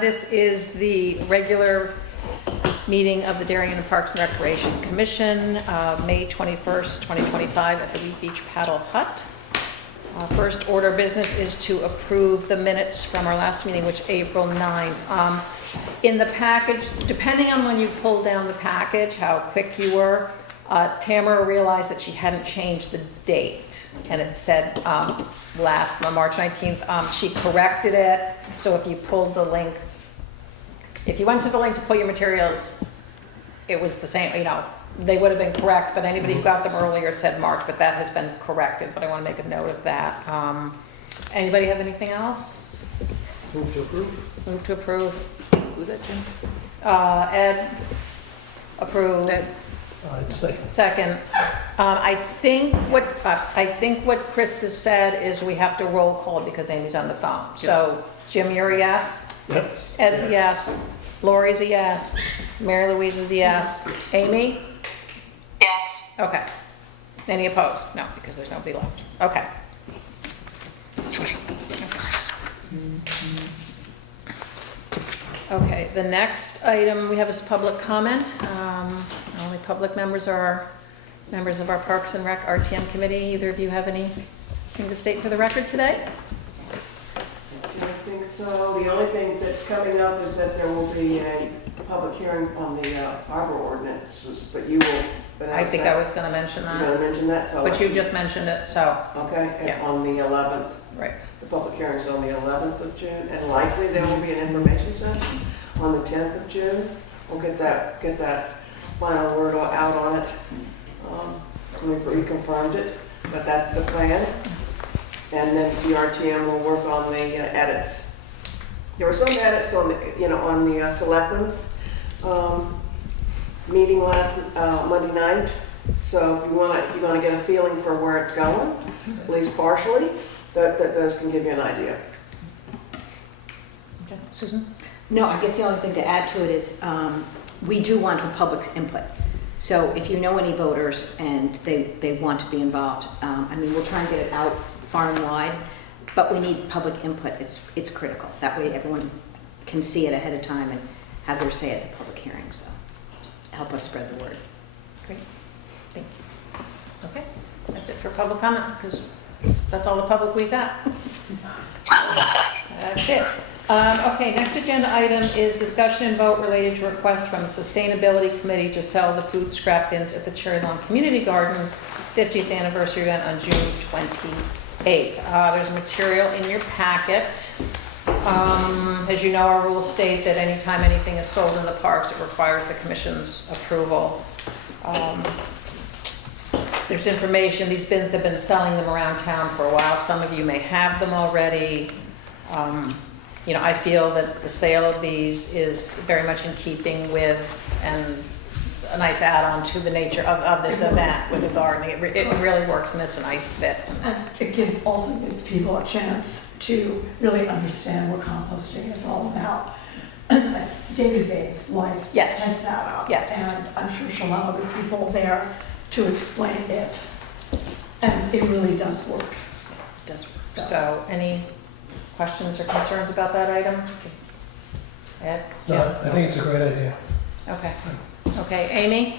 This is the regular meeting of the Darien Parks and Recreation Commission, May 21st, 2025 at the Weed Beach Paddle Hut. First order of business is to approve the minutes from our last meeting, which April 9th. In the package, depending on when you pulled down the package, how quick you were, Tamara realized that she hadn't changed the date, and it said last March 19th. She corrected it, so if you pulled the link, if you went to the link to pull your materials, it was the same, you know, they would have been correct, but anybody who got them earlier said March, but that has been corrected, but I want to make a note of that. Anybody have anything else? Move to approve. Move to approve. Who's that, Jim? Ed, approve. Ed. Second. Second. I think what Krista said is we have to roll call because Amy's on the phone. Yep. So Jim, you're a yes? Yep. Ed's a yes. Lori's a yes. Mary Louise is a yes. Amy? Yes. Okay. Any opposed? No, because there's nobody left. Okay. Okay, the next item we have is public comment. Only public members are members of our Parks and Rec RTM committee. Either of you have anything to state for the record today? I think so. The only thing that's coming up is that there will be a public hearing on the ARPA ordinances, but you will. I think I was going to mention You're going that. to mention that, so. But you just mentioned it, so. Okay, and Yeah. on the 11th. Right. The public hearing's on the 11th of June, and likely there will be an information session on the 10th of June. We'll get that final word out on it. We've reconfirmed it, but that's the plan. And then the RTM will work on the edits. There were some edits on the Selectmen's meeting last Monday night. So if you want to get a feeling for where it's going, at least partially, those can give you an idea. Okay. Susan? No, I guess the only thing to add to it is we do want the public's input. So if you know any voters and they want to be involved, I mean, we'll try and get it out far and wide, but we need public input. It's critical. That way everyone can see it ahead of time and have their say at the public hearing. So just help us spread the word. Great. Thank you. Okay. That's it for public comment, because that's all the public we got. That's it. Okay, next agenda item is discussion and vote related to request from the Sustainability Committee to sell the food scrap bins at the Cherry Lawn Community Gardens 50th anniversary event on June 28th. There's material in your packet. As you know, our rules state that anytime anything is sold in the parks, it requires the Commission's approval. There's information. These bins have been selling them around town for a while. Some of you may have them already. You know, I feel that the sale of these is very much in keeping with and a nice add-on to the nature of this event with the gardening. It really works, and it's a nice fit. And it also gives people a chance to really understand what composting is all about. That's David Bates' wife. Yes. Heads that up. Yes. And I'm sure she'll have other people there to explain it. And it really does work. It does work. So any questions or concerns about that item? Ed? No, I think it's a great idea. Okay. Okay, Amy?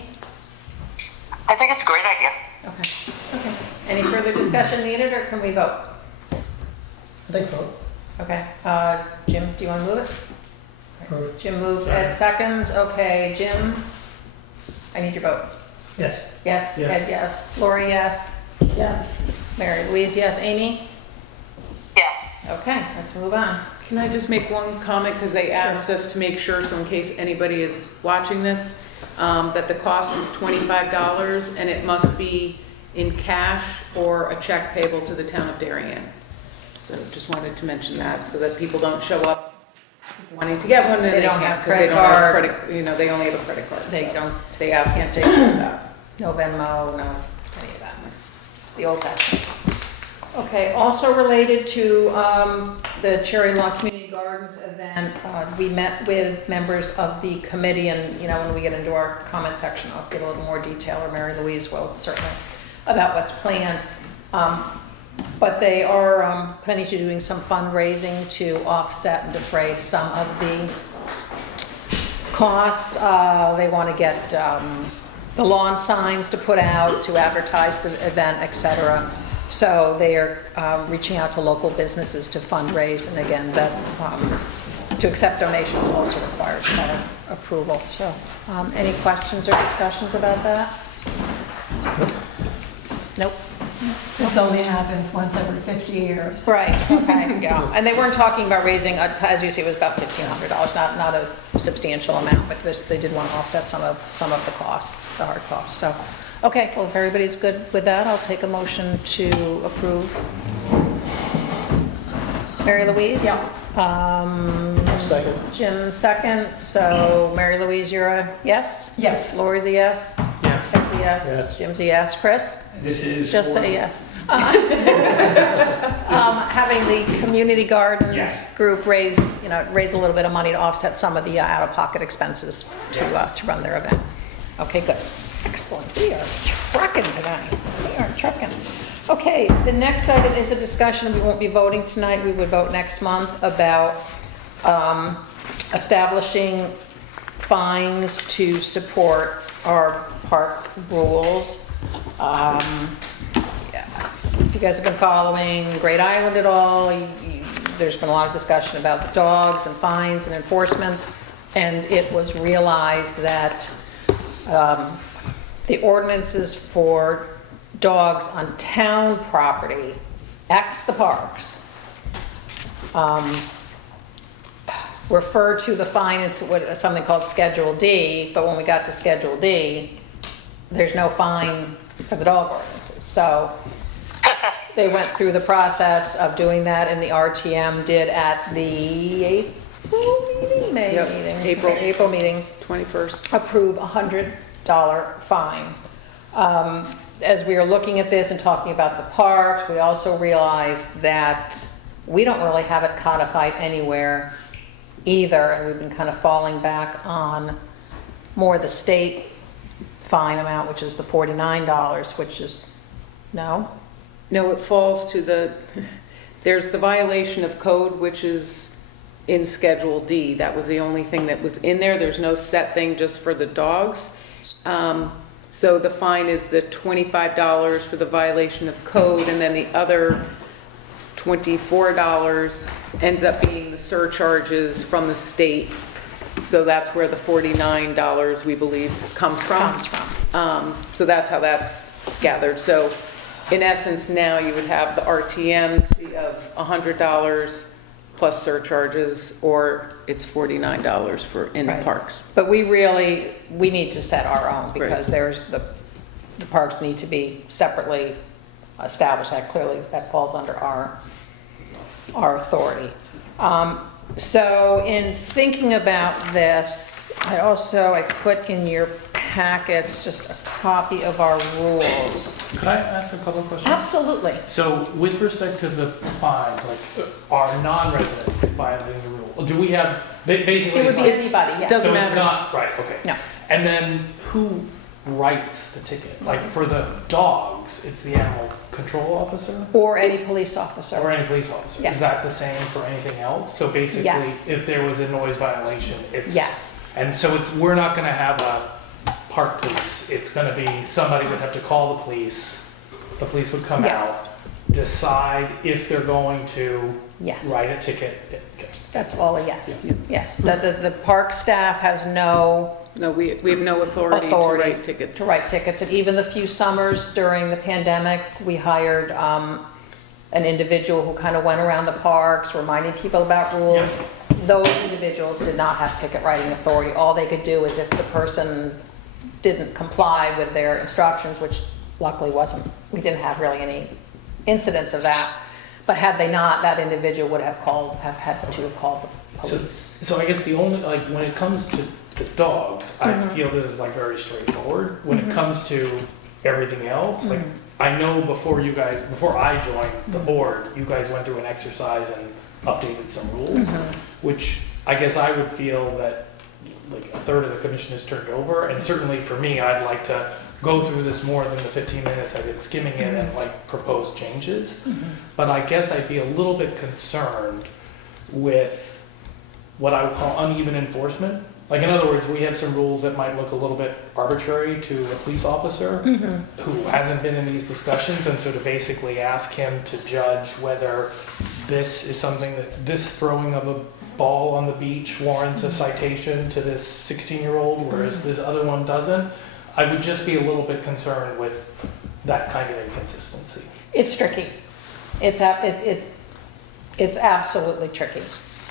I think it's a great idea. Okay. Okay. Any further discussion needed, or can we vote? I think so. Okay. Jim, do you want to move it? Approve. Jim moves, Ed seconds. Okay, Jim, I need your vote. Yes. Yes, Yes. Ed, yes. Lori, yes. Yes. Mary Louise, yes. Amy? Yes. Okay, let's move on. Can I just make one comment, because they asked us to make sure, so in case anybody is watching this, that the cost is $25 and it must be in cash or a check payable to the town of Darien. So just wanted to mention that so that people don't show up wanting to get one and They don't can't, have 'cause they credit don't have card. credit, you know, they only have a credit card. They so don't. They asked us to Can't take care of that. No Venmo, no any of that. It's the old fashioned. Okay, also related to the Cherry Lawn Community Gardens event, we met with members of the committee, and you know, when we get into our comment section, I'll get a little more detail, or Mary Louise will certainly, about what's planned. But they are planning to doing some fundraising to offset and defray some of the costs. They want to get the lawn signs to put out, to advertise the event, etc. So they are reaching out to local businesses to fundraise, and again, that to accept donations also requires approval. So, any questions or discussions about that? Nope. This only happens once every 50 years. Right, okay, yeah. And they weren't talking about raising, as you see, it was about $1,500, not a substantial amount, but they did want to offset some of the costs, the hard costs. So, okay, well, if everybody's good with that, I'll take a motion to approve. Mary Louise? Yeah. Second. Jim, second. So, Mary Louise, you're a yes? Yes. Lori's a yes? Yes. Ed's a yes? Yes. Jim's a yes. Chris? This is. Just for- say yes. Having the community gardens Yes. group raise a little bit of money to offset some of the out-of-pocket expenses to run their event. Okay, good. Excellent. We are trucking tonight. We are trucking. Okay, the next item is a discussion. We won't be voting tonight. We would vote next month about establishing fines to support our park rules. If you guys have been following Great Island at all, there's been a lot of discussion about the dogs and fines and enforcements, and it was realized that the ordinances for dogs on town property, ex the parks, refer to the fine as something called Schedule D, but when we got to Schedule D, there's no fine for the dog ordinances. So they went through the process of doing that, and the RTM did at the April meeting, May Yep, meeting, April meeting, 21st. approve a $100 fine. As we were looking at this and talking about the parks, we also realized that we don't really have it codified anywhere either, and we've been kind of falling back on more the state fine amount, which is the $49, which is, no? No, it falls to there's the violation of code, which is in Schedule D. That was the only thing that was in there. There's no set thing just for the dogs. So the fine is the $25 for the violation of code, and then the other $24 ends up being the surcharges from the state. So that's where the $49, we believe, comes from. So that's how that's gathered. So in essence, now you would have the RTMs of $100 plus surcharges, or it's $49 for in the Right. parks. But we need to set our own, because there's the parks need to be separately established. That falls under our authority. So in thinking about this, I put in your packets just a copy of our rules. Could I ask a couple of questions? Absolutely. So with respect to the fines, like, are non-residents violating the rule? Do we have, basically? It would it's be like- anybody, yes. Doesn't So it's matter. not, right, okay. No. And then who writes the ticket? Like for the dogs, it's the animal control officer? Or any police officer. Or any police officer? Yes. Is that the same for anything else? So basically, Yes. if there was a noise violation, it's. Yes. And so we're not gonna have a park police. It's gonna be, somebody would have to call the police police would come out, Yes. decide if they're going to Yes. write a ticket. Okay. That's all a yes. Yes. The park staff has no No, we have no authority to write tickets. to write tickets. And even the few summers during the pandemic, we hired an individual who kind of went around the parks, reminding people about rules. Yes. Those individuals did not have ticket writing authority. All they could do is if the person didn't comply with their instructions, which luckily we didn't have really any incidents of that. But had they not, that individual would have had to have called the police. So I guess the only, like, when it comes to the dogs, I feel this is like very straightforward. When it comes to everything else, like, I know before I joined the board, you guys went through an exercise and updated some rules, which I guess I would feel that like a third of the commission is turned over, and certainly for me, I'd like to go through this more than the 15 minutes I did skimming it and like propose changes. But I guess I'd be a little bit concerned with what I would call uneven enforcement. Like, in other words, we have some rules that might look a little bit arbitrary to a police officer who hasn't been in these discussions, and so to basically ask him to judge whether this is something that this throwing of a ball on the beach warrants a citation to this 16-year-old, whereas this other one doesn't. I would just be a little bit concerned with that kind of inconsistency. It's tricky. It's absolutely tricky.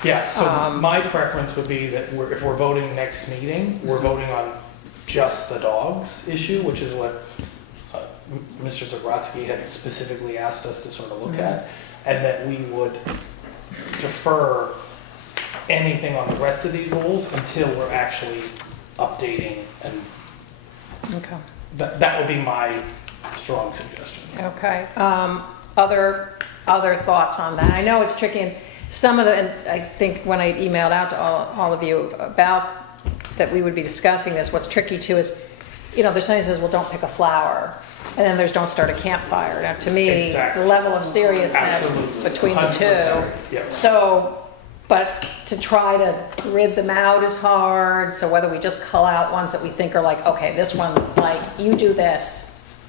Yeah, so my preference would be that if we're voting next meeting, we're voting on just the dogs issue, which is what Mr. Zagrodsky had specifically asked us to sort of look at, and that we would defer anything on the rest of these rules until we're actually updating, and Okay. that would be my strong suggestion. Okay. Other thoughts on that? I know it's tricky, and some of the, and I think when I emailed out to all of you about that we would be discussing this, what's tricky too is, you know, there's somebody who says, well, don't pick a flower, and then there's don't start a campfire. Now, to me, Exactly. the level of seriousness Absolutely. between the 100%. two. Yeah. So, but to try to grid them out is hard, so whether we just cull out ones that we think are like, okay, this one, like, you do this,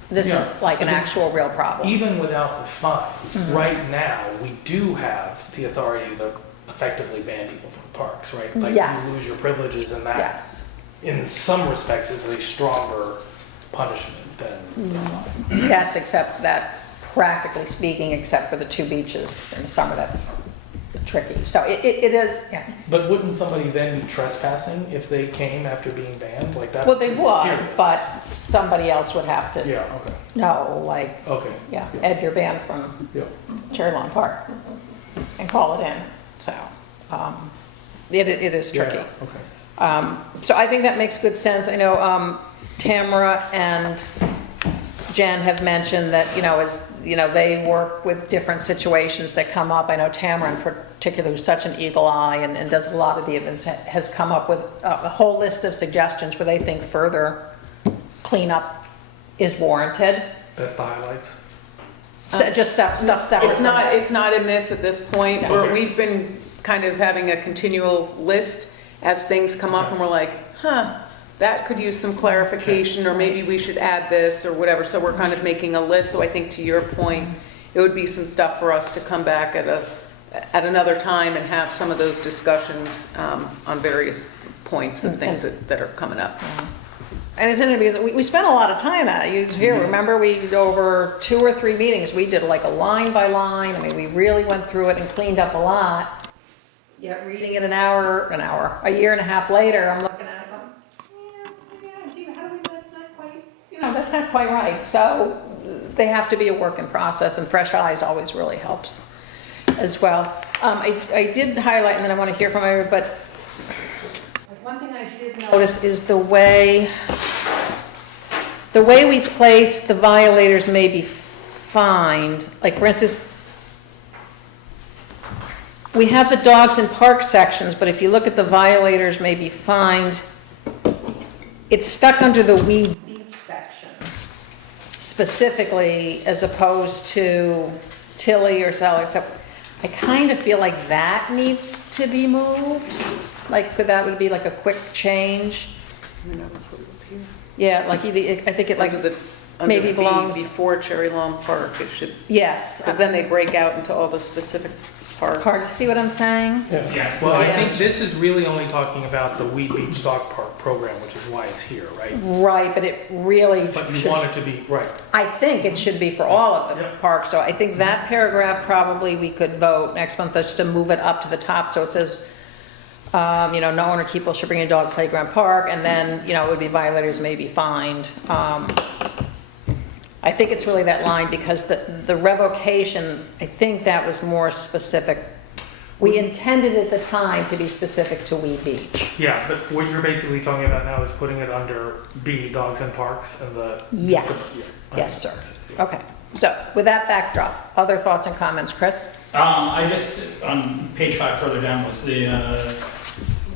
this Yeah, is like an because actual real problem. Even without the fines, right now, we do have the authority to effectively ban people from parks, right? Like, Yes. you lose your privileges, and that, Yes. in some respects, is a stronger punishment than the fine. Yes, except that, practically speaking, except for the 2 beaches in the summer, that's tricky. So it is, yeah. But wouldn't somebody then be trespassing if they came after being banned? Like, that's Well, they would, serious. but somebody else would have to Yeah, okay, know, like, okay. yeah, Ed, you're banned from Yeah. Cherry Lawn Park, and call it in. So, it is tricky. Yeah, okay. So I think that makes good sense. I know Tamara and Jen have mentioned that, you know, as, you know, they work with different situations that come up. I know Tamara in particular, who's such an eagle eye and does a lot of the events, has come up with a whole list of suggestions where they think further cleanup is warranted. That's the highlights? Just stuff separate from this. It's not in this at this point. Okay. We've been kind of having a continual list as things come up, and we're like, that could use some clarification, or maybe we should add this or whatever. So we're kind of making a list. So I think, to your point, it would be some stuff for us to come back at another time and have some of those discussions on various points and things that are coming up. And it's interesting because we spent a lot of time at it. You here, remember, we over 2 or 3 meetings, we did like a line by line. I mean, we really went through it and cleaned up a lot. Yet reading it a year and a half later, I'm looking at it going, gee, how do we, that's not quite, you know, that's not quite right. So they have to be a work in process, and fresh eyes always really helps as well. I did highlight, and then I want to hear from everybody, but one thing I did notice is the way we place the violators may be fined. Like, for instance, we have the dogs in park sections, but if you look at the violators may be fined, it's stuck under the Weed Beach section specifically, as opposed to Tilly or Selleck. So I kind of feel like that needs to be moved. Like, that would be like a quick change. Yeah, like, I think it like maybe belongs. Before Cherry Lawn Park, it should, Yes. because then they break out into all the specific parks. Hard to see what I'm saying? Yeah, well, I Yeah. think this is really only talking about the Weed Beach Dog Park program, which is why it's here, right? Right, but it really But you should, want it to be, right, I think it should be for all of the Yep. parks. So I think that paragraph probably we could vote next month just to move it up to the top. So it says, you know, no owner keeper should bring a dog playground park, and then, you know, it would be violators may be fined. I think it's really that line, because the revocation, I think that was more specific. We intended at the time to be specific to Weed Beach. yeah, but what you're basically talking about now is putting it under B, dogs and parks, and the. Yes, Yeah, yes, sir. Okay, so with that backdrop, other thoughts and comments, Chris? I just, on page 5 further down was the,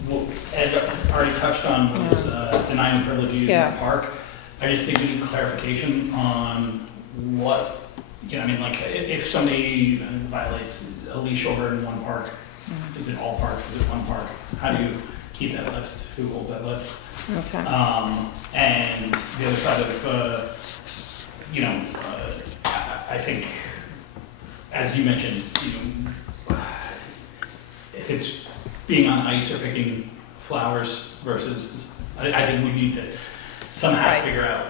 what Ed already touched on was denying the privilege of using Yeah. the park. I just think we need clarification on what, I mean, like, if somebody violates a leash order in one park, is it all parks, is it one park? How do you keep that list? Who holds that list? Okay. And the other side of, I think, as you mentioned, if it's being on ice or picking flowers versus, I think we need to somehow Right. figure out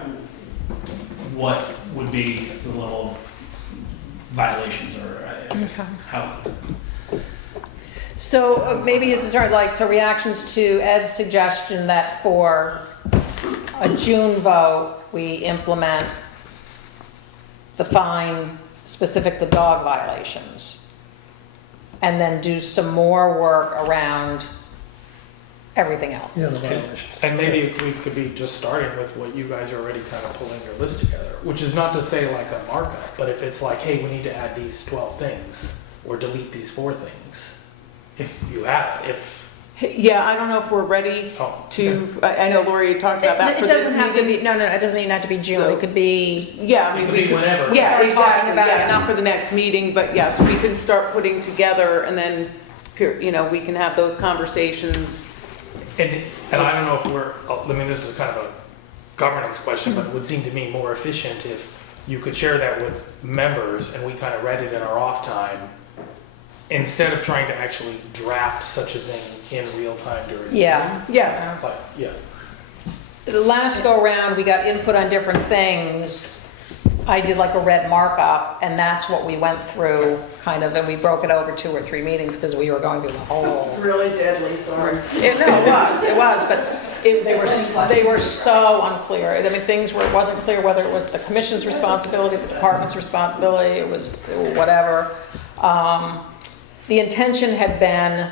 what would be the level of violations, or I guess Okay. how. So maybe it's sort of like, so reactions to Ed's suggestion that for a June vote, we implement the fine specific to dog violations, and then do some more work around everything else. Yeah, the violation. And maybe we could be just starting with what you guys are already kind of pulling your list together, which is not to say like a markup, but if it's like, hey, we need to add these 12 things, or delete these 4 things, if you have it, Yeah, I don't know if we're ready oh, to, I know Lori talked about that It for this doesn't have to meeting. be, no, it doesn't even have to be June, it could be, Yeah, I It mean, could we be could. whenever. Yeah, Start talking exactly, about yeah, it. not for the next meeting, but yes, we can start putting together and then, we can have those conversations. and I don't know if I mean, this is kind of a governance question, but it would seem to me more efficient if you could share that with members and we kind of read it in our off time, instead of trying to actually draft such a thing in real time during. the yeah. meeting. Yeah, But, yeah. The last go around, we got input on different things. I did like a red markup, and that's what we went through, kind of, and we broke it over 2 or 3 meetings because we were going through the whole. It's really deadly, sorry. It was, but they were so unclear. I mean, it wasn't clear whether it was the commission's responsibility, the department's responsibility, it was whatever. The intention had been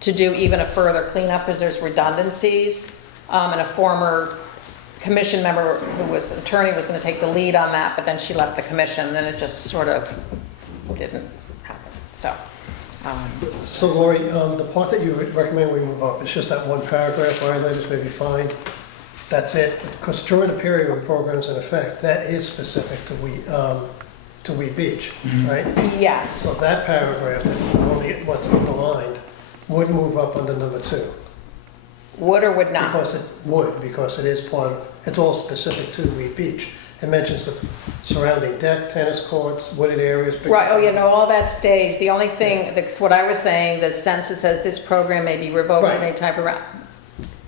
to do even a further cleanup because there's redundancies. And a former commission member who was attorney was gonna take the lead on that, but then she left the commission, and it just sort of didn't happen, so. So Lori, the part that you would recommend we move up, it's just that one paragraph, violators may be fined. That's it, because during the period when the program's in effect, that is specific to Weed Beach, right? So Yes, that paragraph, that only what's underlined, would move up under number 2. would or would not? Because it would, because it is part of, it's all specific to Weed Beach. It mentions the surrounding deck, tennis courts, wooded areas. Right, oh yeah, no, all that stays. The only thing, that's what I was saying, the sentence that says this program may be revoked at Right. any time.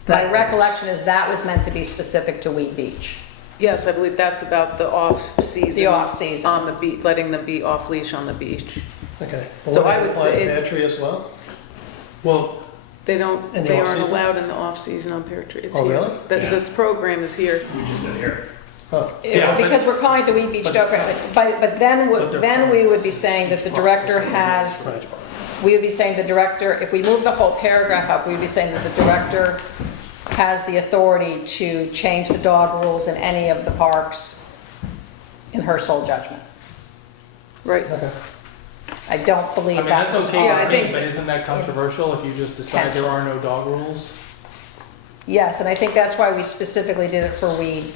My recollection is that was meant to be specific to Weed Beach. yes, I believe that's about the off-season. The off-season. On the beach, letting them be off-leash on the beach. Okay. So I Will would it apply to say- Pear Tree as well? Well, They In aren't the off-season? allowed in the off-season on Pear Tree. It's Oh, here. really? Yeah. This program is here. We just did here. Oh, Yeah, Because we're calling it the Weed Beach but- Dog, but then, But they're then fine. we would be saying that the director has, we would be saying the director, if we move the whole paragraph up, we'd be saying that the director has the authority to change the dog rules in any of the parks in her sole judgment. Right. okay. I don't I believe mean, that that's was okay Yeah, I with me, think- but isn't that controversial if you just decide there are no dog rules? Yes, and I think that's why we specifically did it for Weed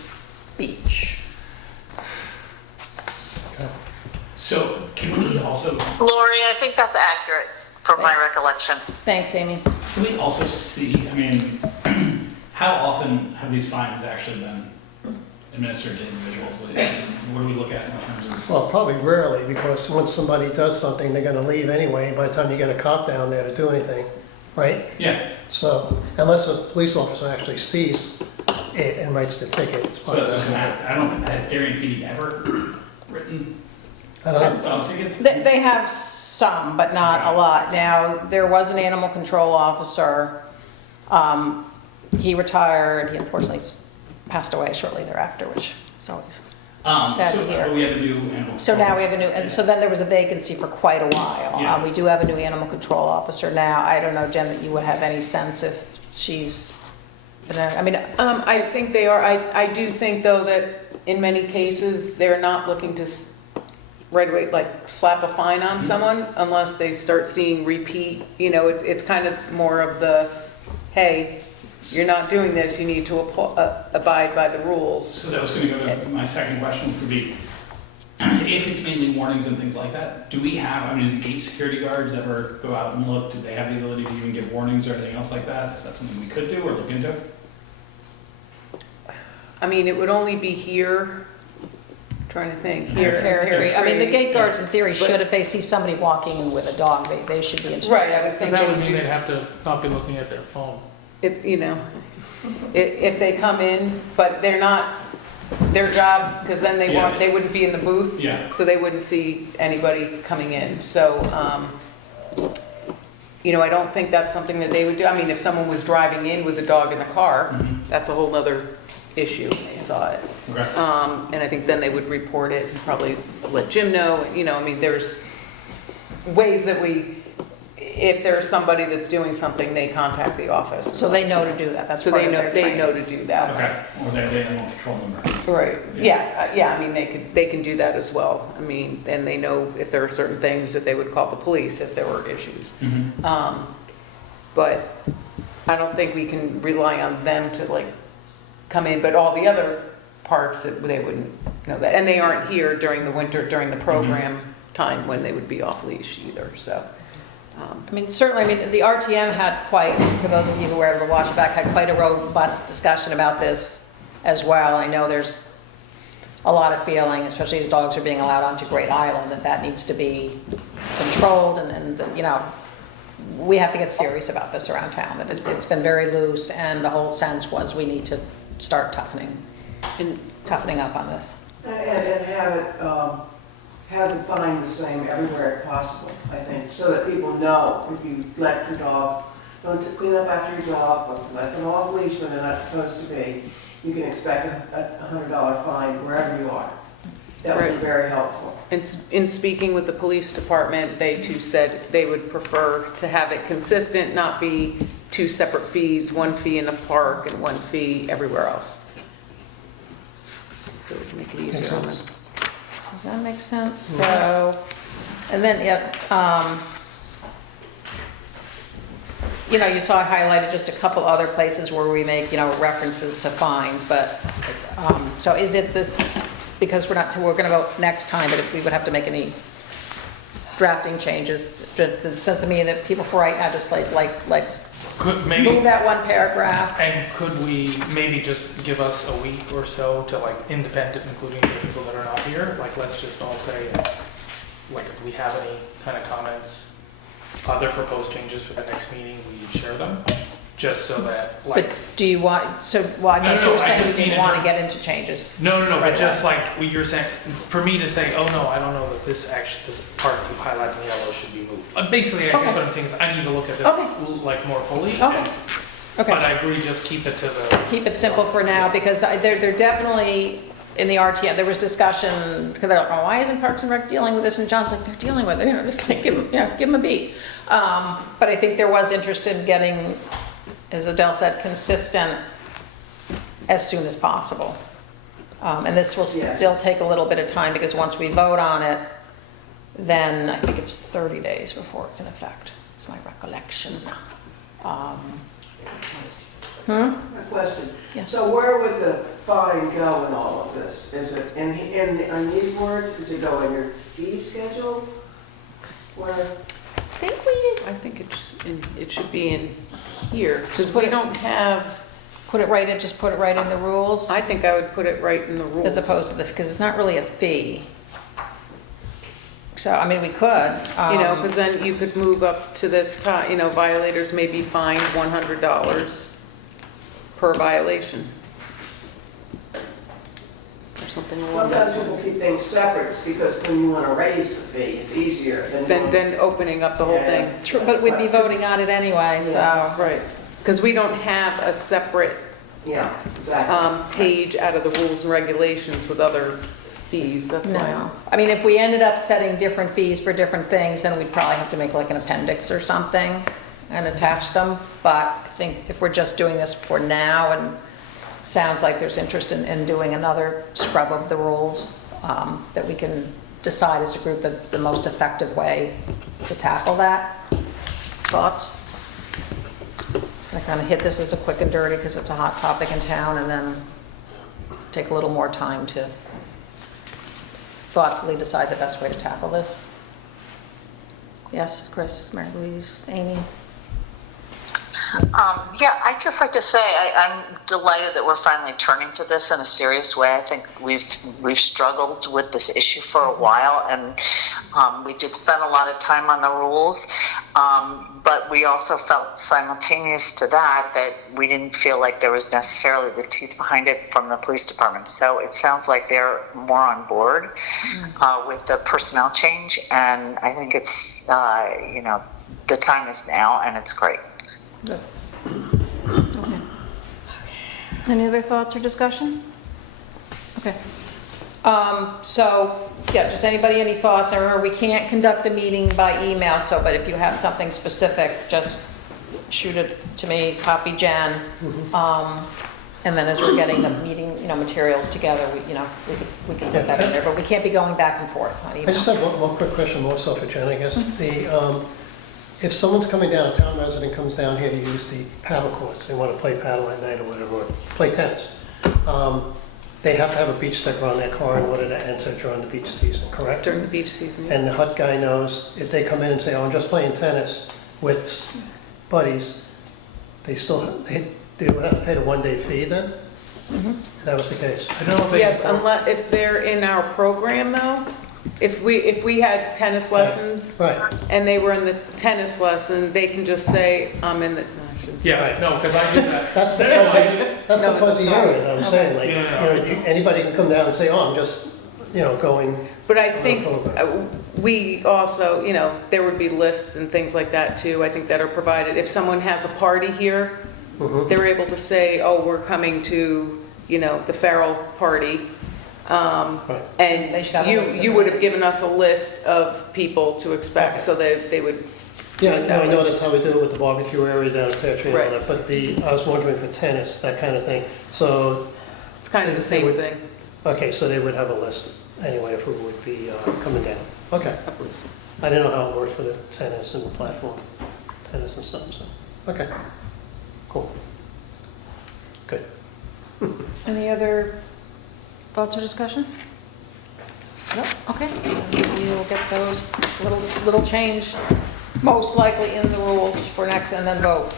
Beach. So can we also, Lori, I think that's accurate from my recollection. Thanks, Amy. can we also see, I mean, how often have these fines actually been administered to individuals? What do we look at in terms of? Well, probably rarely, because once somebody does something, they're gonna leave anyway by the time you get a cop down there to do anything, right? Yeah, So unless a police officer actually sees it and writes the ticket, it's so part of that's what's gonna that. happen. I don't think, has Darien PD ever written I don't know. dog tickets? They have some, but not a lot. Now, there was an animal control officer. He retired, he unfortunately passed away shortly thereafter, which is always, Sad to hear. We have a new animal. so now we have a new, and so then there was a vacancy for quite a while. Yeah. We do have a new animal control officer now. I don't know, Jen, that you would have any sense if she's, I mean, I think they are, I do think though that in many cases, they're not looking to right away, like slap a fine on someone unless they start seeing repeat, it's kind of more of the, hey, you're not doing this, you need to abide by the rules. So that was gonna go to my second question, which would be, if it's mainly warnings and things like that, do we have, I mean, do the gate security guards ever go out and look? Do they have the ability to even give warnings or anything else like that? Is that something we could do or look into? I mean, it would only be here, trying to think, here. Pear Tree. I mean, the gate guards in theory But- should, if they see somebody walking in with a dog, they should be instructed. Right, I would So think that they would would mean do, they'd have to not be looking at their phone. if, you know, if they come in, but they're not, their job, because then Yeah. they wouldn't be in the booth. Yeah. So they wouldn't see anybody coming in. So, you know, I don't think that's something that they would do. I mean, if someone was driving in with a dog in the car, Mhm. that's a whole nother issue, they saw it. Okay. And I think then they would report it and probably let Jim know, you know, I mean, there's ways that if there's somebody that's doing something, they contact the office. So they know to do that, that's So part they of know, their they know training. to do that. Okay, or they won't control them. Right, Yeah. yeah, I mean, they can do that as well. I mean, and they know if there are certain things that they would call the police if there were issues. Mm-hmm. But I don't think we can rely on them to like come in, but all the other parks, they wouldn't know that. And they aren't here during the winter, during the program time when they would be off leash either, so. I mean, certainly, I mean, the RTM had quite, for those of you who were able to watch it back, had quite a robust discussion about this as well. I know there's a lot of feeling, especially as dogs are being allowed onto Great Island, that needs to be controlled and you know, we have to get serious about this around town, that it's been very loose and the whole sense was we need to start toughening up on this. And have the fine the same everywhere if possible, I think, so that people know if you let your dog, don't clean up after your dog, or let them off leash when they're not supposed to be, you can expect a $100 fine wherever you are. That would be very helpful. And in speaking with the police department, they too said they would prefer to have it consistent, not be two separate fees, one fee in the park and one fee everywhere else. So we can make it easier on them. So does that make sense? So, and then, you know, you saw I highlighted just a couple other places where we make, you know, references to fines, but, so is it this, because we're gonna vote next time, but if we would have to make any drafting changes, the sense of me that people for right now just let's Could maybe, move that one paragraph. and could we maybe just give us a week or so to like independent, including the people that are not here? Like, let's just all say, like, if we have any kind of comments, other proposed changes for the next meeting, we share them, just so that, like. But do you want, I No, thought no, you were I saying just you mean didn't in want to term- get into changes. No, Right but just away. like what you're saying, for me to say, oh no, I don't know that this part you highlighted in yellow should be moved. Basically, I guess Okay. what I'm saying is I need to look at this Okay. like more fully. Okay. and- But Okay, I agree, just keep it to the, keep it simple for now, because they're definitely, in the RTM, there was discussion, because they're like, oh, why isn't Parks and Rec dealing with this? And John's like, they're dealing with it, you know, just like, give them a beat. But I think there was interest in getting, as Adele said, consistent as soon as possible. And this will Yes. still take a little bit of time, because once we vote on it, then I think it's 30 days before it's in effect, is my recollection. A question. Yes. So where would the fine go in all of this? Is it in these words? Does it go in your fee schedule? Where? I think we I think it should be in here, because Just put we it- don't have, put it right in, just put it right in the rules, I think I would put it right in the rules. as opposed to this, because it's not really a fee. So, I mean, we could. You know, because then you could move up to this time, you know, violators may be fined $100 per violation. Or something along Sometimes that people line. keep things separate because when you want to raise the fee, it's easier than. Then opening up the whole thing. True, but we'd be voting on it anyway, so. Right, because we don't have a separate Yeah, exactly. page out of the rules and regulations with other fees, that's why. No. I mean, if we ended up setting different fees for different things, then we'd probably have to make like an appendix or something and attach them. But I think if we're just doing this for now, and sounds like there's interest in doing another scrub of the rules, that we can decide as a group the most effective way to tackle that. Thoughts? So kind of hit this as a quick and dirty because it's a hot topic in town, and then take a little more time to thoughtfully decide the best way to tackle this. Yes, Chris, Mary Louise, Amy? Yeah, I'd just like to say I'm delighted that we're finally turning to this in a serious way. I think we've struggled with this issue for a while, and we did spend a lot of time on the rules, but we also felt simultaneous to that we didn't feel like there was necessarily the teeth behind it from the police department. So it sounds like they're more on board with the personnel change, and I think it's the time is now, and it's great. Good. Okay. Any other thoughts or discussion? Okay. So, yeah, just anybody, any thoughts? I remember we can't conduct a meeting by email, but if you have something specific, just shoot it to me, copy Jen. And then as we're getting the meeting, materials together, we can put that in there, but we can't be going back and forth on email. I just have one quick question, more so for Jen, I guess. If someone's coming down, a town resident comes down here to use the paddle courts, they want to play paddle at night or whatever, or play tennis, they have to have a beach sticker on their car in order to enter during the beach season, correct? During the beach season. And the hut guy knows, if they come in and say, oh, I'm just playing tennis with buddies, they would have to pay the one-day fee then? If that was the case. I don't know if they. Yes, unless, if they're in our program though, if we had tennis lessons Right, and they were in the tennis lesson, they can just say, I'm in the, no, I shouldn't say. Yeah, no, because I did that. that's the fuzzy area that I'm saying, like, anybody can come down and say, oh, I'm just, going. But I think we also, there would be lists and things like that too, I think that are provided. If someone has a party here, they're able to say, oh, we're coming to, the Farrell party. And They should have a list of you would have given us a list of people to expect, so they would. Yeah, no, I know that's how we do it with the barbecue area down at Pear Tree and all Right. that, but I was wondering for tennis, that kind of thing. So, It's kind of the same thing. okay, so they would have a list anyway of who would be coming down. Okay. I didn't know how it worked for the tennis and the platform, tennis and stuff, so, okay. Cool. Good. Any other thoughts or discussion? No? Okay. We will get those little change, most likely in the rules for next, and then vote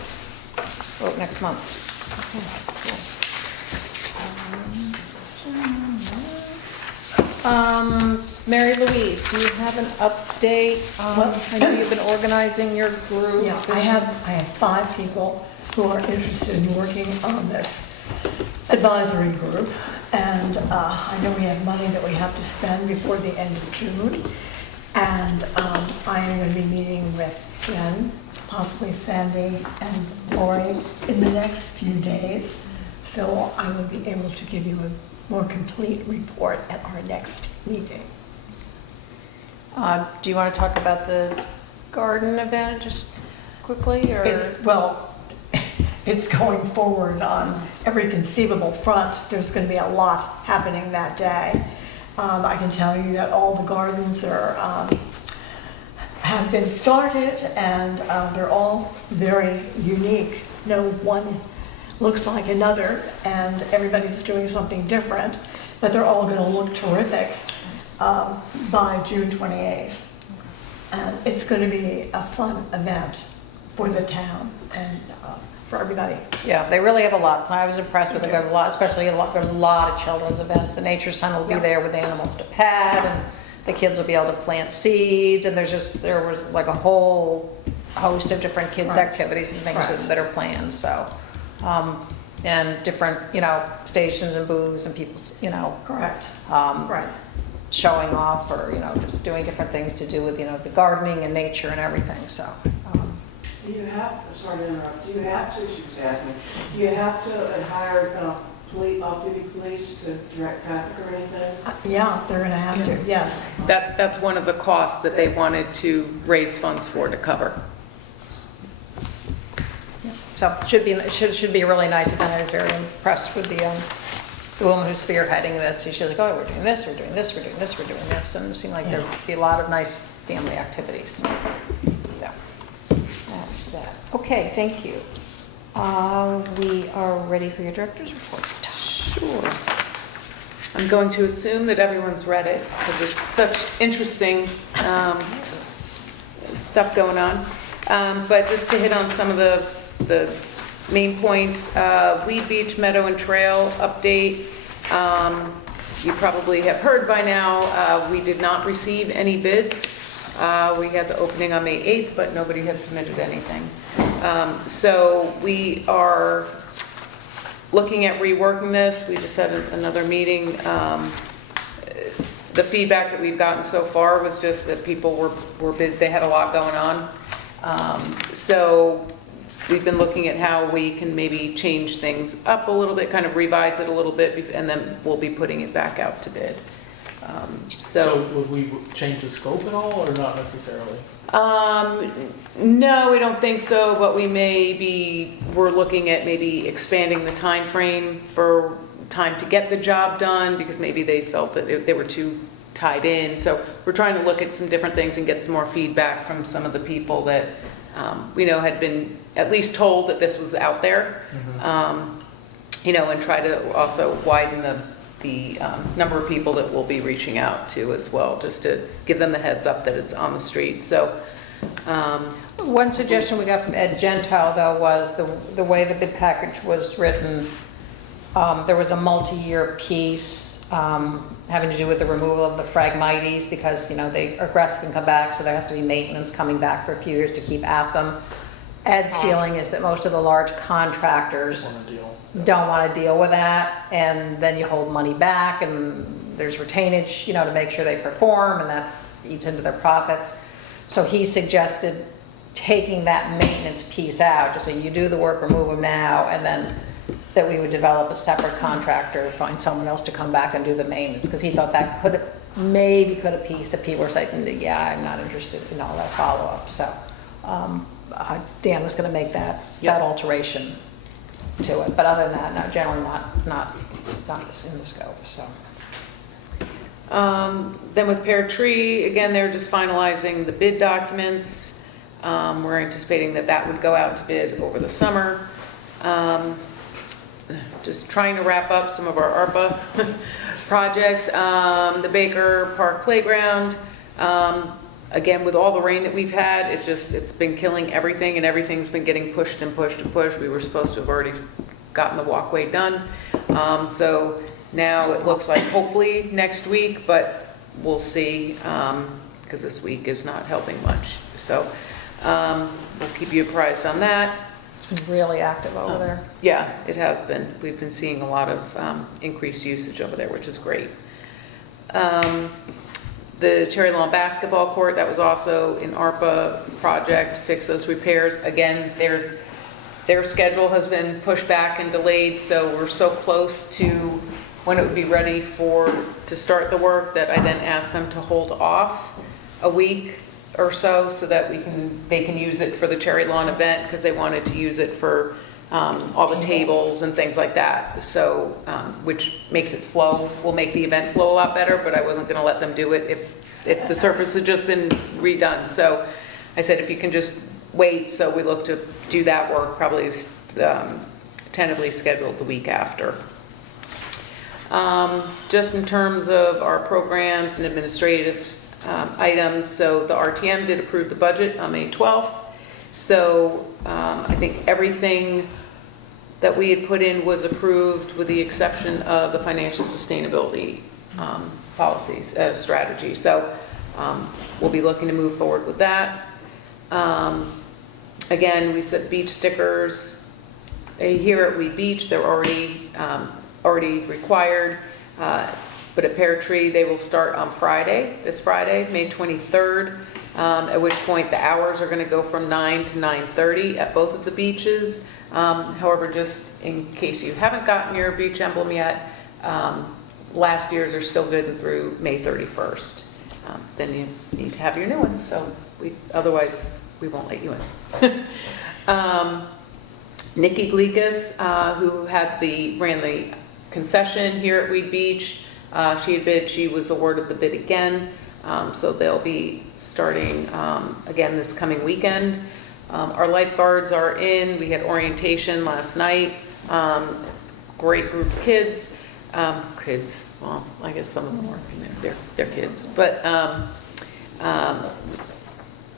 next month. Okay, cool. Mary Louise, do you have an update? I know you've been organizing your group. Yeah, I have 5 people who are interested in working on this advisory group. And I know we have money that we have to spend before the end of June. And I am going to be meeting with Jen, possibly Sandy and Lori in the next few days. So I will be able to give you a more complete report at our next meeting. Do you want to talk about the garden event just quickly, or? It's going forward on every conceivable front. There's going to be a lot happening that day. I can tell you that all the gardens have been started, and they're all very unique. No one looks like another, and everybody's doing something different, but they're all going to look terrific by June 28th. And it's going to be a fun event for the town and for everybody. Yeah, they really have a lot. I was impressed with it. They've got a lot, especially a lot of children's events. The Nature Sun will be there with animals to pet, and the kids will be able to plant seeds, and there was like a whole host of different kids' activities and things that are planned, so. And different, stations and booths and people's, Correct. Right. showing off or, just doing different things to do with, the gardening and nature and everything, so. Do you have, sorry to interrupt, she was asking me, do you have to hire off-duty police to direct traffic or anything? Yeah, they're going to have to, yes. That's one of the costs that they wanted to raise funds for to cover. So should be a really nice event. I was very impressed with the woman who's spearheading this. She's like, oh, we're doing this, we're doing this, we're doing this, we're doing this, and it seemed like there'd be a lot of nice family activities. So that was that. Okay, thank you. We are ready for your director's report. Sure. I'm going to assume that everyone's read it because it's such interesting stuff going on. But just to hit on some of the main points, Weed Beach Meadow and Trail update. You probably have heard by now, we did not receive any bids. We had the opening on May 8th, but nobody had submitted anything. So we are looking at reworking this. We just had another meeting. The feedback that we've gotten so far was just that people were busy. They had a lot going on. So we've been looking at how we can maybe change things up a little bit, kind of revise it a little bit, and then we'll be putting it back out to bid. So would we change the scope at all, or not necessarily? No, we don't think so, but we're looking at maybe expanding the time frame for time to get the job done, because maybe they felt that they were too tied in. So we're trying to look at some different things and get some more feedback from some of the people that we know had been at least told that this was out there. And try to also widen the number of people that we'll be reaching out to as well, just to give them the heads up that it's on the street. So One suggestion we got from Ed Gentile, though, was the way the bid package was written, there was a multi-year piece having to do with the removal of the Phragmites, because, they are aggressive and come back, so there has to be maintenance coming back for a few years to keep at them. Ed's feeling is that most of the large contractors don't want to deal with that, and then you hold money back, and there's retainage, to make sure they perform, and that eats into their profits. So he suggested taking that maintenance piece out, just so you do the work, remove them now, and then that we would develop a separate contractor, find someone else to come back and do the maintenance, because he thought that could a piece of people were saying, yeah, I'm not interested in all that follow-up. So Dan was going to make that alteration to it, but other than that, no, generally it's not in the scope. So. Then with Pear Tree, again, they're just finalizing the bid documents. We're anticipating that would go out to bid over the summer. Just trying to wrap up some of our ARPA projects. The Baker Park Playground, again, with all the rain that we've had, it's been killing everything, and everything's been getting pushed and pushed and pushed. We were supposed to have already gotten the walkway done. So now it looks like hopefully next week, but we'll see, because this week is not helping much. So we'll keep you apprised on that. It's been really active over there. Yeah, it has been. We've been seeing a lot of increased usage over there, which is great. The Cherry Lawn basketball court, that was also an ARPA project to fix those repairs. Again, their schedule has been pushed back and delayed, so we're so close to when it would be ready to start the work that I then asked them to hold off a week or so that they can use it for the Cherry Lawn event, because they wanted to use it for all the tables and things like that. So, which makes it flow, will make the event flow a lot better, but I wasn't gonna let them do it if the surface had just been redone. So I said, if you can just wait, so we look to do that work, probably tentatively scheduled the week after. Just in terms of our programs and administrative items, so the RTM did approve the budget on May 12th. So I think everything that we had put in was approved, with the exception of the financial sustainability policies, strategy. So we'll be looking to move forward with that. Again, we said beach stickers here at Weed Beach, they're already required. But at Pear Tree, they will start on this Friday, May 23rd, at which point the hours are going to go from 9 to 9:30 at both of the beaches. However, just in case you haven't gotten your beach emblem yet, last year's are still good through May 31st. Then you need to have your new ones, so otherwise we won't let you in. Nikki Gleekus, who ran the concession here at Weed Beach, she was awarded the bid again, so they'll be starting again this coming weekend. Our lifeguards are in, we had orientation last night. It's a great group of kids. Well, I guess some of them are, they're kids. But,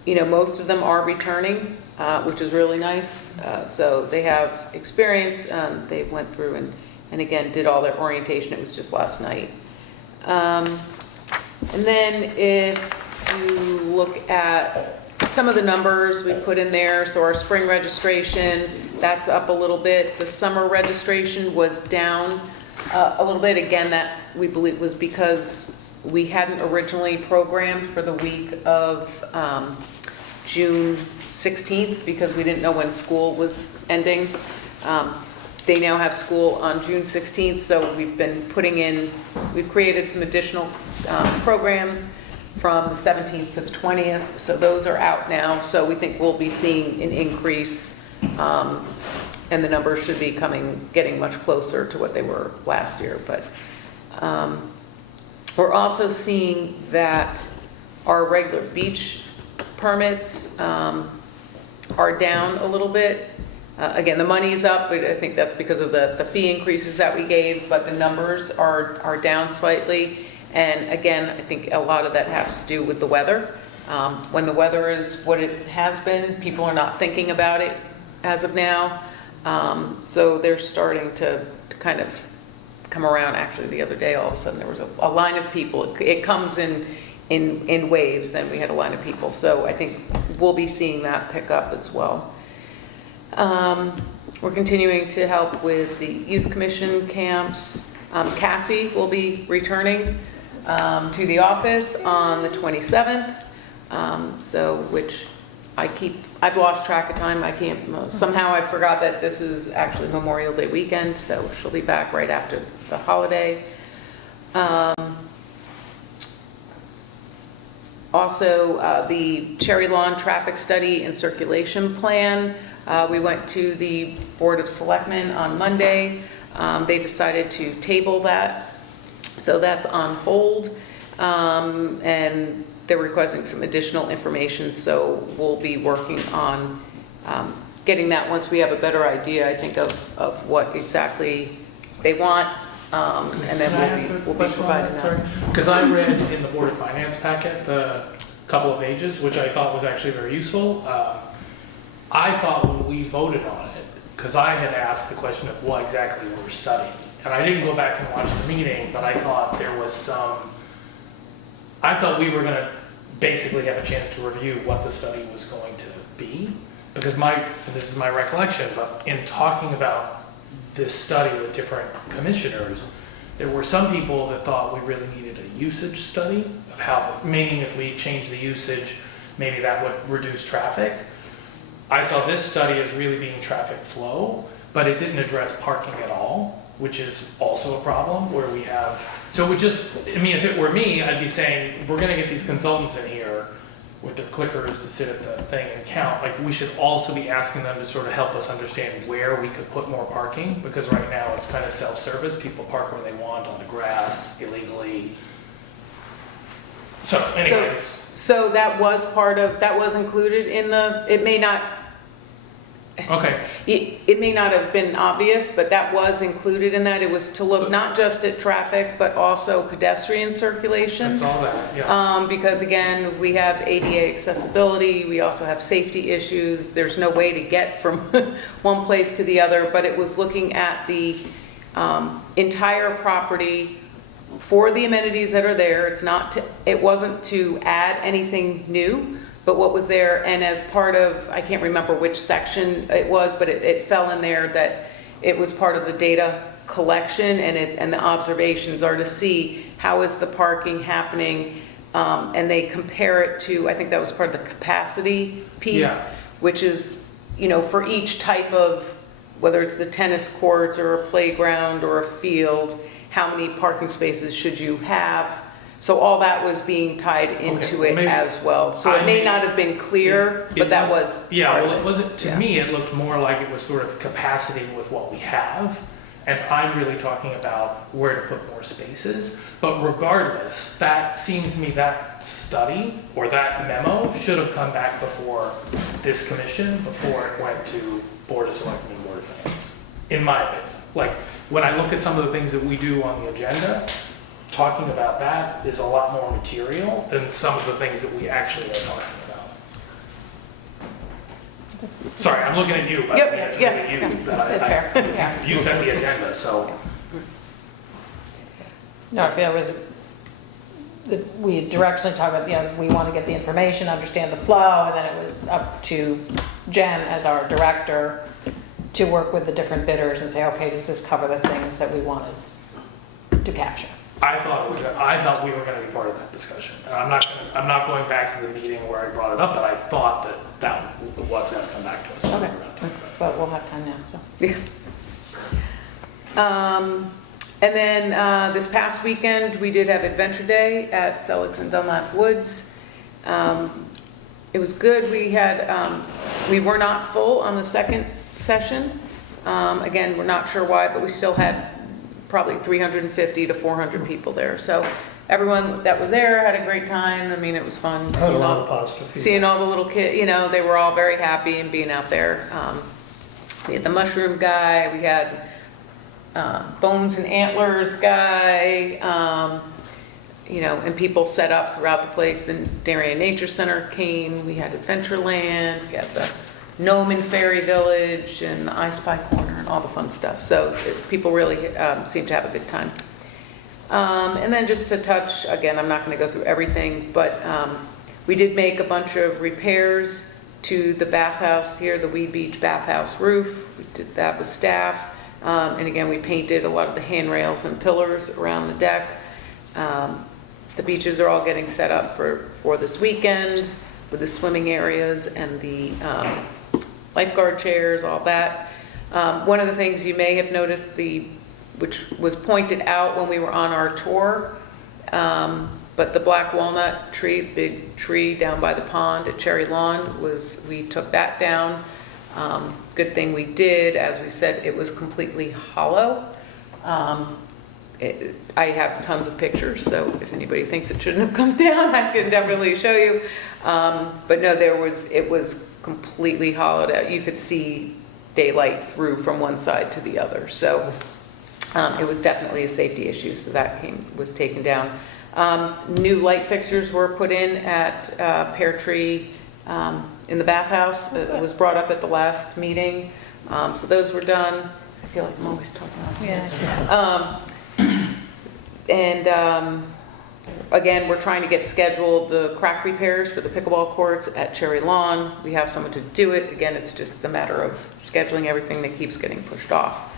you know, most of them are returning, which is really nice. So they have experience. They went through and again, did all their orientation. It was just last night. And then if you look at some of the numbers we put in there, so our spring registration, that's up a little bit. The summer registration was down a little bit. Again, that we believe was because we hadn't originally programmed for the week of June 16th because we didn't know when school was ending. They now have school on June 16th, so we've created some additional programs from the 17th to the 20th, so those are out now. So we think we'll be seeing an increase, and the numbers should be getting much closer to what they were last year. But we're also seeing that our regular beach permits are down a little bit. Again, the money is up, but I think that's because of the fee increases that we gave, but the numbers are down slightly. And again, I think a lot of that has to do with the weather. When the weather is what it has been, people are not thinking about it as of now. So they're starting to kind of come around. Actually, the other day, all of a sudden, there was a line of people. It comes in waves, and we had a line of people. So I think we'll be seeing that pick up as well. We're continuing to help with the youth commission camps. Cassie will be returning to the office on the 27th. Which I've lost track of time. I can't, somehow I forgot that this is actually Memorial Day weekend, so she'll be back right after the holiday. Also, the Cherry Lawn traffic study and circulation plan. We went to the Board of Selectmen on Monday. They decided to table that, so that's on hold. And they're requesting some additional information, so we'll be working on getting that once we have a better idea, I think, of what exactly they want. And then we'll be providing that. Because I read in the Board of Finance packet the couple of pages, which I thought was actually very useful. I thought when we voted on it, because I had asked the question of what exactly we were studying, and I didn't go back and watch the meeting, but I thought there was I thought we were going to basically have a chance to review what the study was going to be, because this is my recollection, but in talking about this study with different commissioners, there were some people that thought we really needed a usage study of how, meaning if we change the usage, maybe that would reduce traffic. I saw this study as really being traffic flow, but it didn't address parking at all, which is also a problem where we have, so it would just, I mean, if it were me, I'd be saying, we're gonna get these consultants in here with their clickers to sit at the thing and count, like we should also be asking them to sort of help us understand where we could put more parking, because right now it's kind of self-service, people park where they want on the grass illegally. So anyways. So that was that was included in it may not, Okay. It may not have been obvious, but that was included in that. It was to look not just at traffic, but also pedestrian circulation. I saw that, yeah. Because again, we have ADA accessibility, we also have safety issues. There's no way to get from one place to the other, but it was looking at the entire property for the amenities that are there. It wasn't to add anything new, but what was there, and as part of, I can't remember which section it was, but it fell in there that it was part of the data collection, and the observations are to see how is the parking happening, and they compare it to, I think that was part of the capacity piece, which is, for each type of, whether it's the tennis courts or a playground or a field, how many parking spaces should you have? So all that was being tied into it as well. So it may not have been clear, but that was. Yeah, well, it wasn't, to me, it looked more like it was sort of capacity with what we have. And I'm really talking about where to put more spaces. But regardless, that seems to me that study or that memo should have come back before this commission, before it went to Board of Selectmen and Board of Finance, in my opinion. Like, when I look at some of the things that we do on the agenda, talking about that is a lot more material than some of the things that we actually are talking about. Sorry, I'm looking at you, but Yep, it's yeah, really you. yeah, that's fair, yeah. You set the agenda, so. No, if it was, we directionally talked about, we want to get the information, understand the flow, and then it was up to Jen as our director to work with the different bidders and say, okay, does this cover the things that we wanted to capture? I thought we were gonna be part of that discussion. And I'm not going back to the meeting where I brought it up, but I thought that was gonna come back to us. Okay, but we'll have time now, so. Yeah. And then this past weekend, we did have Adventure Day at Selleck and Dunlap Woods. It was good. We had, we were not full on the second session. Again, we're not sure why, but we still had probably 350 to 400 people there. So everyone that was there had a great time. I mean, it was fun. I had a lot of positive feedback. Seeing all the little kids, they were all very happy and being out there. We had the mushroom guy, we had bones and antlers guy, and people set up throughout the place. The Darien Nature Center came, we had Adventureland, we had the Gnome and Fairy Village and the I Spy Corner and all the fun stuff. So people really seemed to have a good time. And then just to touch, again, I'm not going to go through everything, but we did make a bunch of repairs to the bathhouse here, the Weed Beach bathhouse roof. We did that with staff. And again, we painted a lot of the handrails and pillars around the deck. The beaches are all getting set up for this weekend with the swimming areas and the lifeguard chairs, all that. One of the things you may have noticed, which was pointed out when we were on our tour, but the black walnut tree, big tree down by the pond at Cherry Lawn, we took that down. Good thing we did. As we said, it was completely hollow. I have tons of pictures, so if anybody thinks it shouldn't have come down, I can definitely show you. But no, it was completely hollowed out. You could see daylight through from one side to the other. So it was definitely a safety issue, so that was taken down. New light fixtures were put in at Pear Tree in the bathhouse. It was brought up at the last meeting. So those were done. I feel like I'm always talking about Yeah. Again, we're trying to get scheduled the crack repairs for the pickleball courts at Cherry Lawn. We have someone to do it. Again, it's just a matter of scheduling everything that keeps getting pushed off.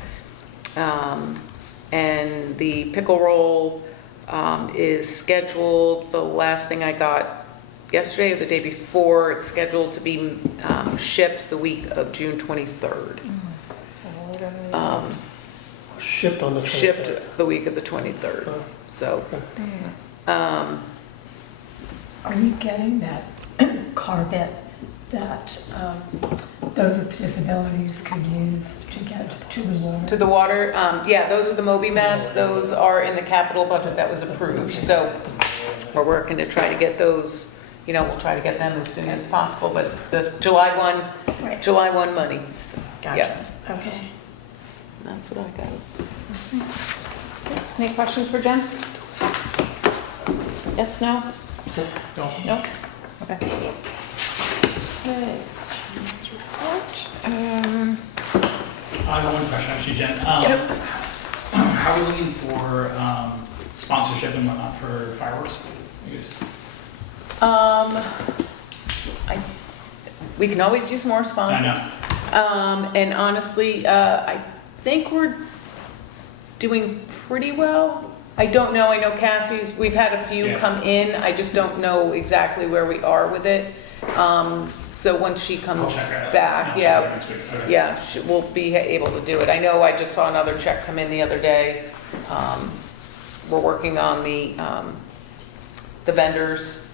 And the pickle roll is scheduled, the last thing I got yesterday or the day before, it's scheduled to be shipped the week of June 23rd. Shipped on the 23rd. Shipped the week of the 23rd. Oh. So, Are you getting that carbet that those with disabilities can use to get to the water? to the water, yeah, those are the Moby mats. Those are in the capital budget that was approved. So we're working to try to get those, we'll try to get them as soon as possible, but it's the July 1, Right. July 1 money. Gotcha. Yes, Okay. that's what I got. Any questions for Jen? Yes, no? No. Nope. Okay. Okay. I have one question actually, Jen. How are we looking for sponsorship and whatnot for fireworks? I guess. We can always use more sponsors. I know. And honestly, I think we're doing pretty well. I don't know, I know Cassie's, we've had a few Yeah. come in, I just don't know exactly where we are with it. So once she I'll comes check it out. back, I'll check yeah, it next week. Okay. yeah, we'll be able to do it. I know I just saw another check come in the other day. We're working on the vendors,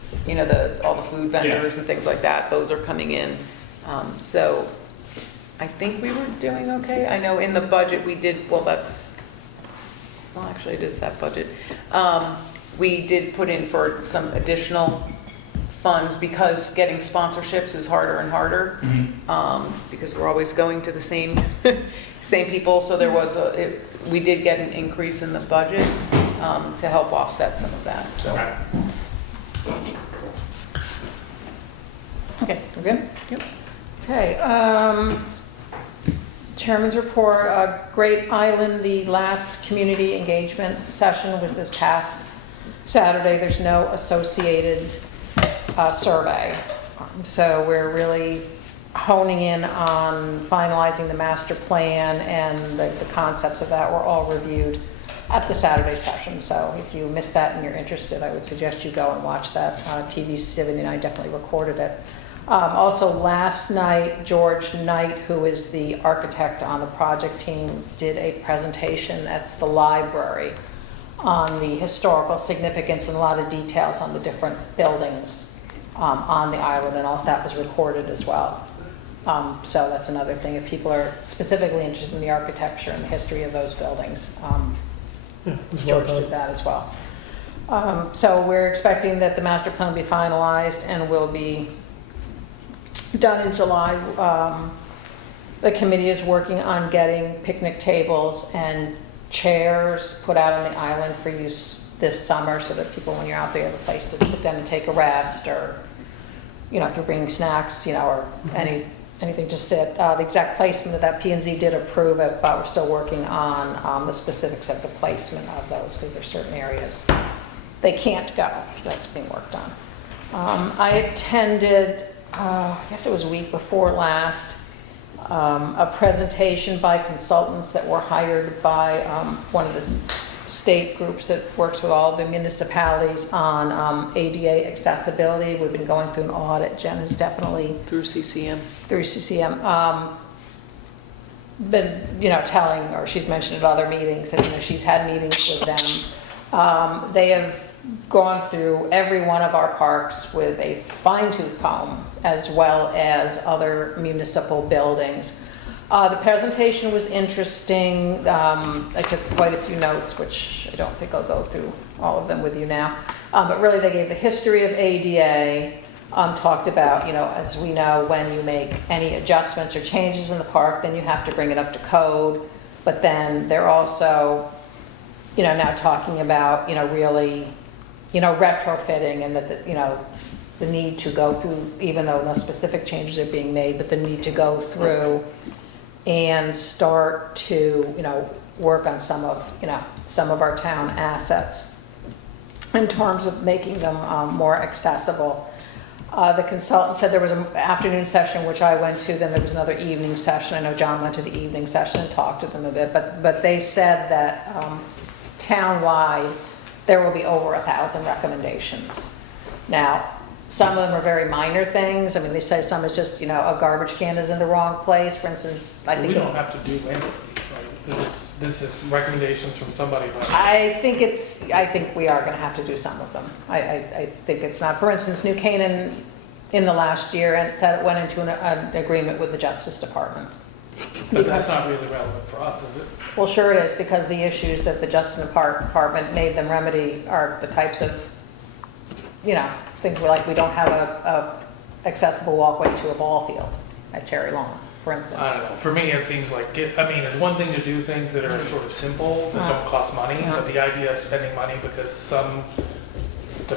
all the food vendors and things like that, those are coming in. So I think we were doing okay. I know in the budget we did, well, actually it is that budget. We did put in for some additional funds because getting sponsorships is harder and harder. Because we're always going to the same, same people. So there was we did get an increase in the budget to help offset some of that, so. Okay, we're good? Yep. Okay, Chairman's report, Great Island, the last community engagement session was this past Saturday. There's no associated survey. So we're really honing in on finalizing the master plan, and the concepts of that were all reviewed at the Saturday session. So if you missed that and you're interested, I would suggest you go and watch that. TV 79 definitely recorded it. Also last night, George Knight, who is the architect on the project team, did a presentation at the library on the historical significance and a lot of details on the different buildings on the island, and all of that was recorded as well. So that's another thing, if people are specifically interested in the architecture and the history of those buildings. George did that as well. So we're expecting that the master plan will be finalized and will be done in July. The committee is working on getting picnic tables and chairs put out on the island for use this summer, so that people, when you're out there, have a place to sit down and take a rest, or, you know, if you're bringing snacks, you know, or anything to sit. The exact placement that P&Z did approve it, but we're still working on the specifics of the placement of those, because there's certain areas they can't go, so that's being worked on. I attended, I guess it was a week before last, a presentation by consultants that were hired by one of the state groups that works with all the municipalities on ADA accessibility. We've been going through an audit. Jen has definitely Through CCM. Been, you know, telling, or she's mentioned at other meetings, that, you know, she's had meetings with them. They have gone through every one of our parks with a fine-tooth comb, as well as other municipal buildings. The presentation was interesting. I took quite a few notes, which I don't think I'll go through all of them with you now. But really, they gave the history of ADA, talked about, you know, as we know, when you make any adjustments or changes in the park, then you have to bring it up to code. But then they're also, you know, now talking about, you know, really, you know, retrofitting, and that, you know, the need to go through, even though no specific changes are being made, but the need to go through and start to, you know, work on some of our town assets in terms of making them more accessible. The consultant said there was an afternoon session, which I went to, then there was another evening session. I know John went to the evening session and talked to them a bit, but they said that town-wide, there will be over 1,000 recommendations. Now, some of them are very minor things. I mean, they say some is just, you know, a garbage can is in the wrong place. For instance, I think... We don't have to do land release, right? This is recommendations from somebody. But I think we are gonna have to do some of them. I think it's not, for instance, New Canaan in the last year, and said it went into an agreement with the Justice Department. But that's not really relevant for us, is it? Well, sure it is, because the issues that the Justice Department made them remedy are the types of, you know, things where, like, we don't have a accessible walkway to a ball field at Cherry Lawn, for instance. I don't know. For me, it seems like, it's one thing to do things that are sort of simple, that don't cost money, but the idea of spending money because the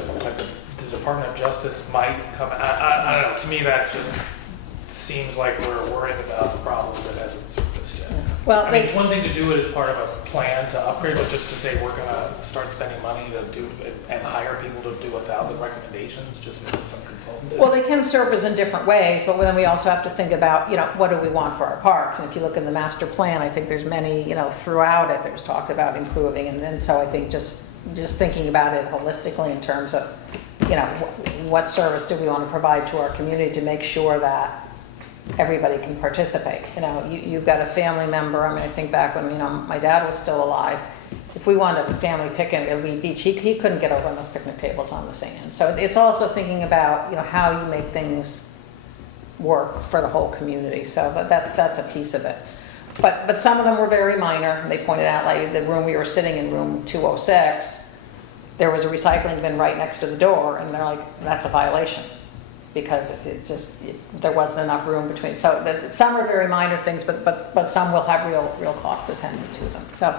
Department of Justice might come, I don't know, to me that just seems like we're worrying about the problem that hasn't surfaced yet. Well, I mean, it's one thing to do it as part of a plan to upgrade, but just to say we're gonna start spending money to do it and hire people to do 1,000 recommendations, just as some consultant did. well, they can surface in different ways, but then we also have to think about, you know, what do we want for our parks? And if you look in the master plan, I think there's many, you know, throughout it, there's talk about improving. And then, so I think just thinking about it holistically in terms of, you know, what service do we want to provide to our community to make sure that everybody can participate. You know, you've got a family member. I mean, I think back when, you know, my dad was still alive, if we wanted a family picnic at Weed Beach, he couldn't get over on those picnic tables on the sand. So it's also thinking about, you know, how you make things work for the whole community, so that's a piece of it. But some of them were very minor. They pointed out, like, the room we were sitting in, room 206, there was a recycling bin right next to the door, and they're like, that's a violation, because there wasn't enough room between. So some are very minor things, but some will have real costs attendant to them. So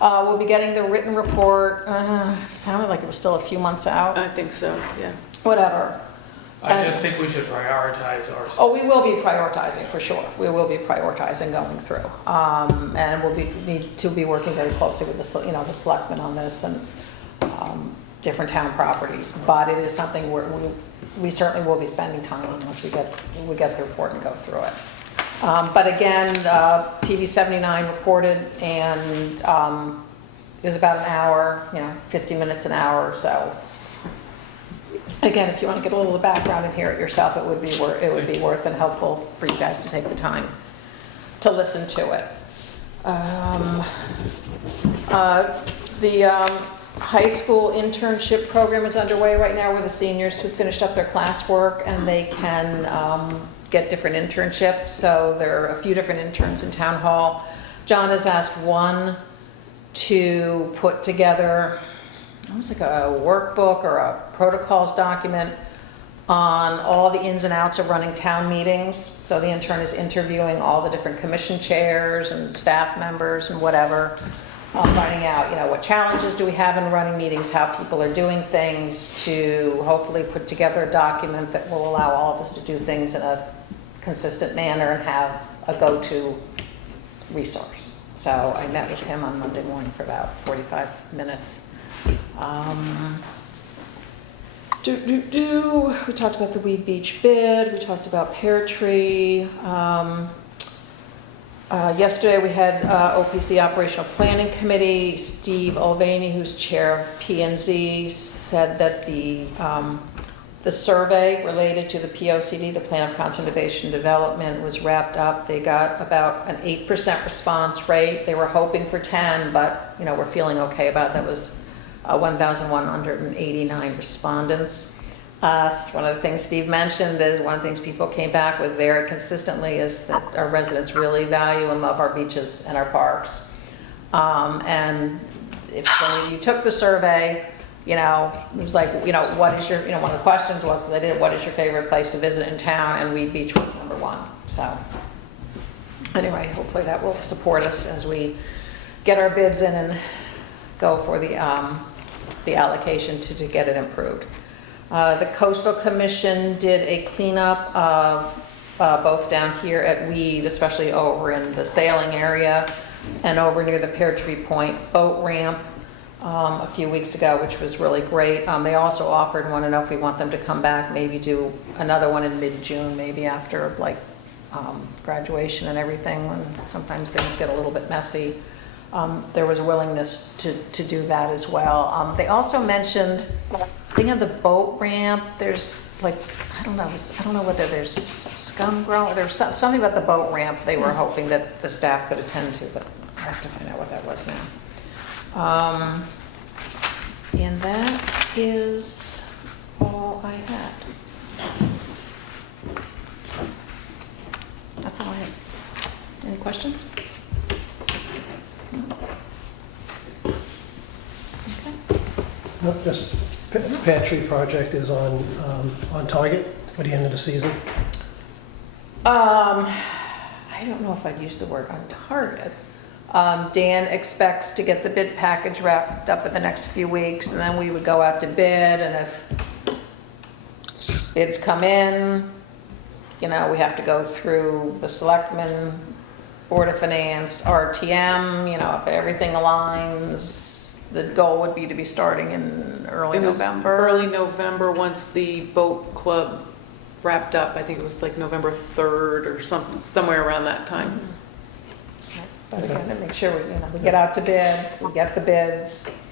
we'll be getting the written report. It sounded like it was still a few months out. I think so, yeah. Whatever. I just think we should prioritize our. Oh, we will be prioritizing, for sure. We will be prioritizing going through. And we'll need to be working very closely with the selectmen on this, and different town properties. But it is something where we certainly will be spending time on once we get the report and go through it. But again, TV 79 reported, and it was about an hour, 50 minutes an hour or so. Again, if you want to get a little of the background and hear it yourself, it would be worth and helpful for you guys to take the time to listen to it. The high school internship program is underway right now, with the seniors who finished up their classwork, and they can get different internships. So there are a few different interns in town hall. John has asked one to put together almost like a workbook or a protocols document on all the ins and outs of running town meetings. So the intern is interviewing all the different commission chairs and staff members and whatever, finding out, what challenges do we have in running meetings, how people are doing things, to hopefully put together a document that will allow all of us to do things in a consistent manner and have a go-to resource. So I met with him on Monday morning for about 45 minutes. We talked about the Weed Beach bid, we talked about Pear Tree. Yesterday we had OPC Operational Planning Committee. Steve Olvaney, who's chair of P&Z, said that the survey related to the POCD, the Plan of Conservation Development, was wrapped up. They got about an 8% response rate. They were hoping for 10, but we're feeling okay about that. Was 1,189 respondents. One of the things Steve mentioned is one of the things people came back with very consistently is that our residents really value and love our beaches and our parks. And if any of you took the survey, it was like, what is your, one of the questions was, because I did it, what is your favorite place to visit in town? And Weed Beach was number one. So anyway, hopefully that will support us as we get our bids in and go for the allocation to get it improved. The Coastal Commission did a cleanup of both down here at Weed, especially over in the sailing area, and over near the Pear Tree Point boat ramp a few weeks ago, which was really great. They also offered, want to know if we want them to come back, maybe do another one in mid-June, maybe after graduation and everything, when sometimes things get a little bit messy. There was a willingness to do that as well. They also mentioned, thing of the boat ramp, there's I don't know whether there's scum growing, there's something about the boat ramp they were hoping that the staff could attend to, but I have to find out what that was now. And that is all I had. That's all I have. Any questions? No, just Pear Tree project is on target for the end of the season. I don't know if I'd use the word on target. Dan expects to get the bid package wrapped up in the next few weeks, and then we would go out to bid, and if bids come in, we have to go through the Selectmen, Board of Finance, RTM, if everything aligns, the goal would be to be starting in early November. Early November, once the boat club wrapped up. I think it was like November 3rd or somewhere around that time. But again, to make sure we get out to bid, we get the bids,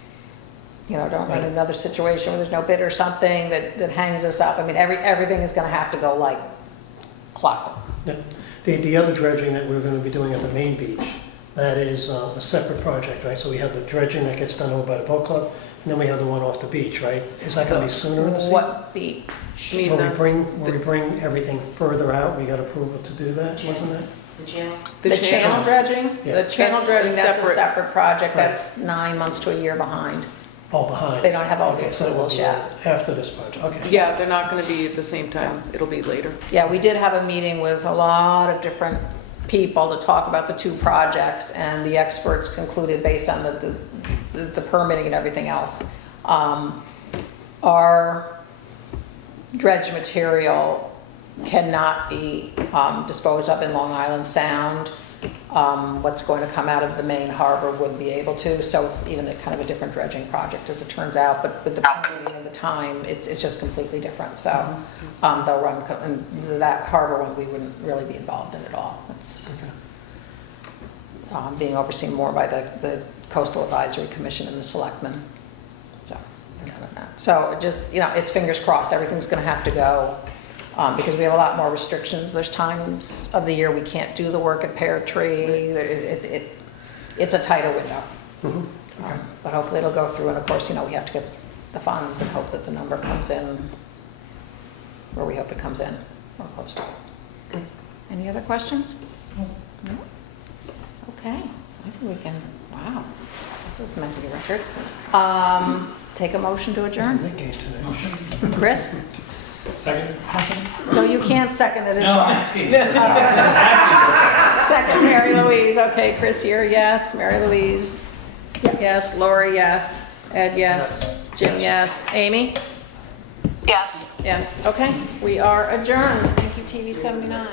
don't run into another situation where there's no bid or something that hangs us up. I mean, everything is going to have to go like clockwork. Yeah. The other dredging that we're going to be doing at the main beach, that is a separate project, right? So we have the dredging that gets done over by the boat club, and then we have the one off the beach, right? Is that gonna be sooner in the season? What beach? I mean, Will we bring everything further out? We got approval to do that, wasn't it? The channel? The channel dredging? Yeah. The channel That's a dredging, that's a separate- separate project, Right. that's 9 months to a year behind. All behind? They don't have all the Okay, so it will approvals be yet. after this project, okay. Yeah, they're not gonna be at the same time, it'll be later. Yeah, we did have a meeting with a lot of different people to talk about the 2 projects, and the experts concluded, based on the permitting and everything else, our dredge material cannot be disposed of in Long Island Sound. What's going to come out of the main harbor would be able to, so it's even a kind of a different dredging project, as it turns out, but with the permitting and the time, it's just completely different, so they'll run, and that harbor one, we wouldn't really be involved in at all. It's being overseen more by the Coastal Advisory Commission and the Selectmen, so, so just, it's fingers crossed, everything's gonna have to go, because we have a lot more restrictions. There's times of the year we can't do the work at Pear Tree. It's a tighter window. But hopefully it'll go through, and of course, we have to get the funds and hope that the number comes in where we hope it comes in, or close to it. Any other questions? No? Okay, I think we can, wow, this is meant to be a record. Take a motion to adjourn. Motion? Chris? Second? No, you can't second it. It's No, wrong. I'm asking. Asking. Second, Mary Louise. Okay, Chris, you're a yes. Mary Louise? Yes. Lori, yes. Ed, yes. Jim, yes. Amy? Yes. Yes. Okay, we are adjourned. Thank you, TV 79.